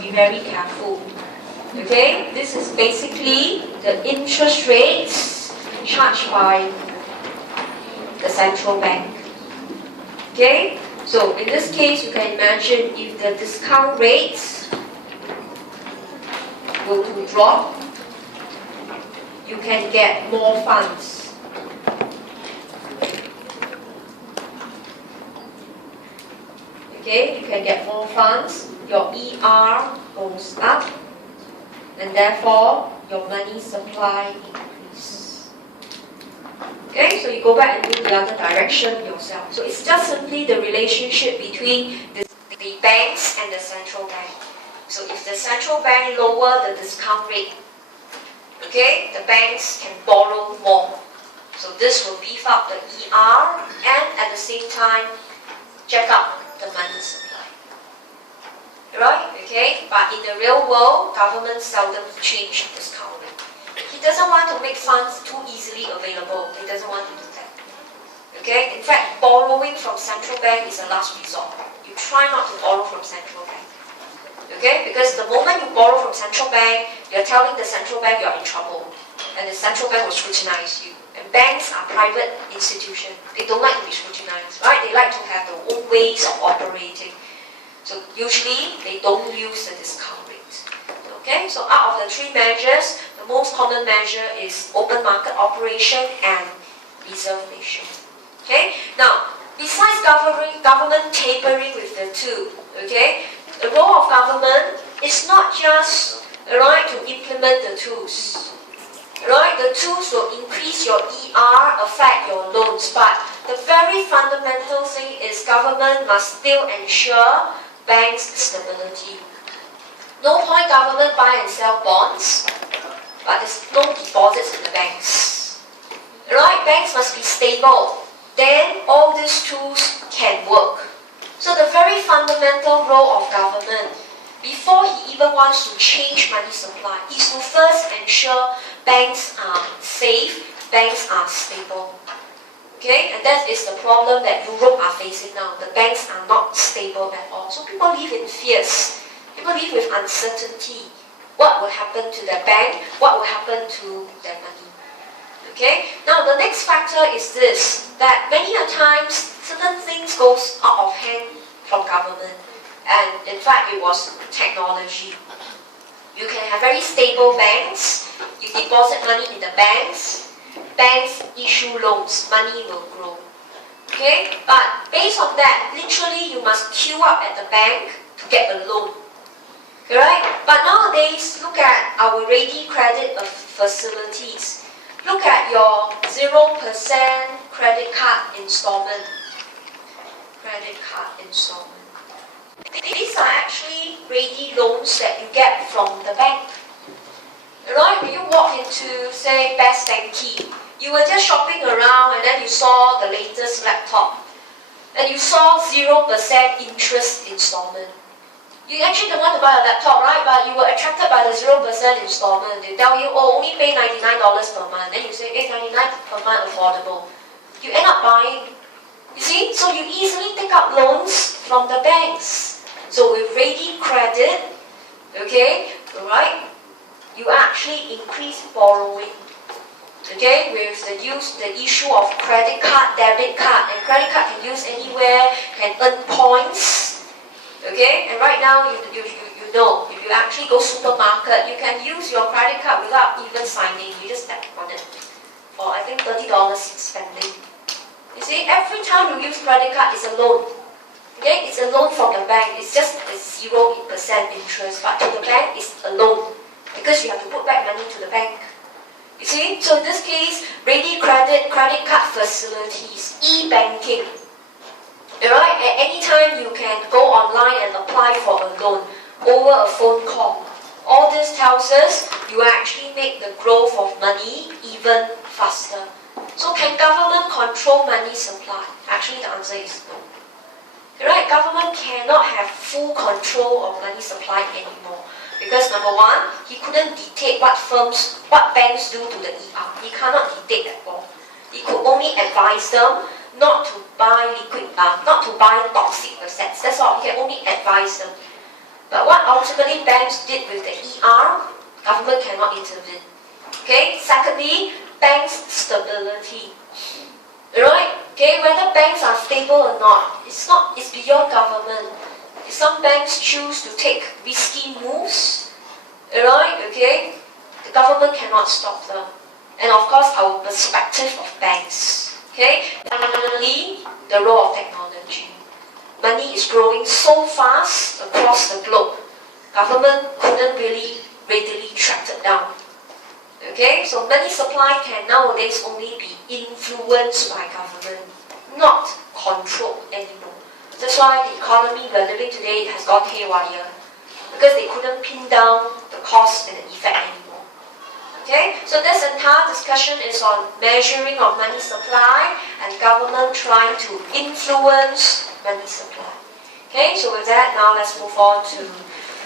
must be very careful. Okay, this is basically the interest rates charged by the central bank. Okay, so in this case, you can imagine if the discount rates were to drop, you can get more funds. Okay, you can get more funds, your ER goes up, and therefore your money supply increase. Okay, so you go back and do the other direction yourself. So it's just simply the relationship between the banks and the central bank. So if the central bank lower the discount rate, okay, the banks can borrow more. So this will beef up the ER and at the same time jack up the money supply. Right? Okay? But in the real world, government seldom change discount rate. He doesn't want to make funds too easily available. He doesn't want to do that. Okay? In fact, borrowing from central bank is a last resort. You try not to borrow from central bank. Okay? Because the moment you borrow from central bank, you're telling the central bank you're in trouble. And the central bank will scrutinize you. And banks are private institutions. They don't like to be scrutinized, right? They like to have their own ways of operating. So usually, they don't use the discount rate. Okay? So out of the three measures, the most common measure is open market operation and reserve ratio. Okay? Now, besides government tapering with the two, okay, the role of government is not just to implement the tools. The tools will increase your ER, affect your loans, but the very fundamental thing is government must still ensure banks' stability. No point government buy and sell bonds, but there's no deposits in the banks. Banks must be stable. Then all these tools can work. So the very fundamental role of government, before he even wants to change money supply, is to first ensure banks are safe, banks are stable. Okay, and that is the problem that Europe are facing now. The banks are not stable at all. So people live in fears. People live with uncertainty. What will happen to their bank? What will happen to their money? Okay, now the next factor is this, that many a times certain things goes out of hand from government. And in fact, it was technology. You can have very stable banks. You deposit money in the banks. Banks issue loans. Money will grow. Okay? But based on that, literally you must queue up at the bank to get a loan. Right? But nowadays, look at our ready credit facilities. Look at your 0% credit card installment. Credit card installment. These are actually ready loans that you get from the bank. Right? When you walk into, say, Best Denki, you were just shopping around and then you saw the latest laptop. And you saw 0% interest installment. You actually don't want to buy a laptop, right? But you were attracted by the 0% installment. They tell you, oh, only pay $99 per month. Then you say, $8.99 per month affordable. You end up buying. You see? So you easily take up loans from the banks. So with ready credit, okay, right, you actually increase borrowing. Okay, with the issue of credit card, debit card, and credit card can use anywhere, can earn points. Okay, and right now you know, if you actually go supermarket, you can use your credit card without even signing. You just tap on it for I think $30 spending. You see, every time you use credit card, it's a loan. Okay, it's a loan from the bank. It's just a 0% interest, but to the bank, it's a loan because you have to put back money to the bank. You see, so in this case, ready credit, credit card facilities, e-banking. Alright, at any time you can go online and apply for a loan over a phone call. All this tells us you actually make the growth of money even faster. So can government control money supply? Actually, the answer is no. Right? Government cannot have full control of money supply anymore. Because number one, he couldn't dictate what banks do to the ER. He cannot dictate at all. He could only advise them not to buy toxic assets. That's all. He can only advise them. But what ultimately banks did with the ER, government cannot intervene. Okay. Secondly, banks' stability. Right? Okay. Whether banks are stable or not, it's beyond government. Some banks choose to take risky moves. Right? Okay. The government cannot stop them. And of course, our perspective of banks. Okay. Finally, the role of technology. Money is growing so fast across the globe. Government couldn't really readily track it down. Okay, so money supply can nowadays only be influenced by government, not controlled anymore. That's why the economy we're living today has gone haywire, because they couldn't pin down the cause and the effect anymore. Okay, so this entire discussion is on measuring of money supply and government trying to influence money supply. Okay, so with that, now let's move on to